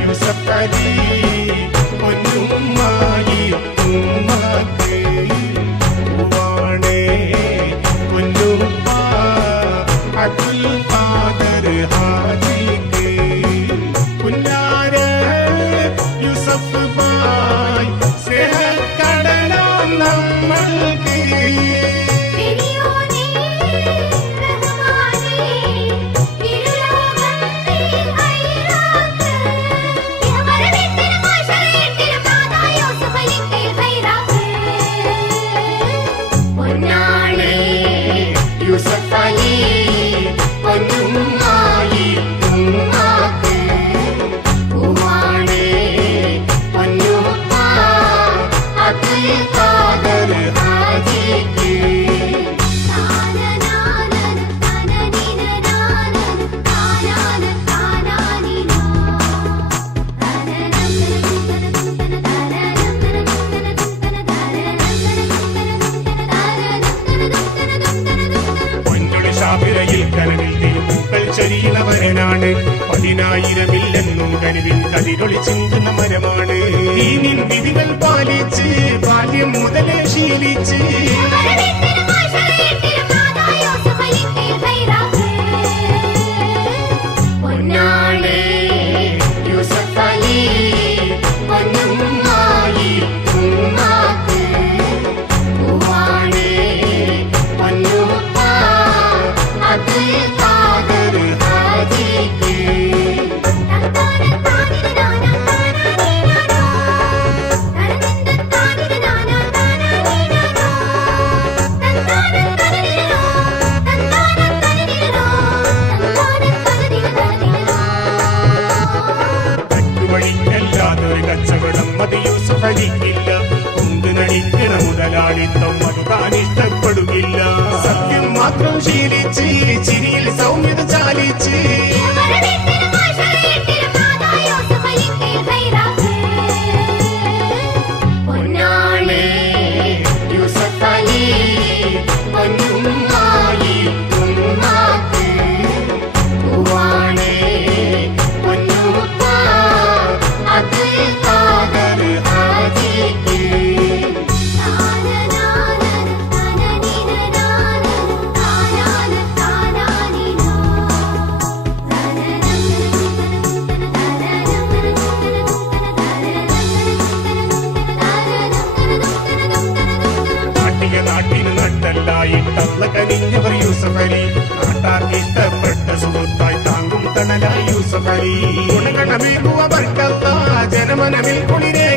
യൂസഫ് അലി പൊന്നുമ്മായി ഉമ്മാക്ക് പൂവാണേ പൊന്നുപ്പ അബ്ദുൽ ഖാദർ ഹാജിക്ക് പുന്നാര യൂസഫ് ബായ് സ്നേഹക്കടലാം നമ്മൾക്ക് ാണ് 10,000 കരുവിൽ കതിരൊളി ചിന്തുന്ന മരമാണ് ദീനിൻ വിധികൾ പാലിച്ച് ബാല്യം മുതലേ ശീലിച്ച് പൊന്നാളേ യൂസഫ് അലി പൊന്നുമ്മായി ഉമ്മാക്ക് പൂവാണേ പൊന്നുപ്പ അബ്ദുൽ ഖാദർ ഹാജിക്ക് വഴിക്കല്ലാതൊരു കച്ചവടം അത് യൂസഫ് അലിക്കില്ല കൊണ്ട് നടിക്കണ മുതലാളിത്തം അത് താൻ ഇഷ്ടപ്പെടുകില്ല സത്യം മാത്രം ശീലിച്ച് ചിരിയിൽ സൗമ്യത ചാലിച്ച് പൊന്നാളേ യൂസഫ് അലി പൊന്നുമ്മായി ഉമ്മാക്ക് പൂവാണേ പൊന്നുപ്പ അബ്ദുൽ ഖാദർ ഹാജിക്ക് നാട്ടിന് നട്ടല്ലായിട്ടള്ള കനിഞ്ഞവർ യൂസഫ് അലി നാട്ടാർക്ക് ഇഷ്ടപ്പെട്ട സുഹൃത്തായി താങ്കും തണലായി യൂസഫ് അലി ഗുണഗണമേകുവ വർക്കല്ല ജനമനമിൽ കുളിരേ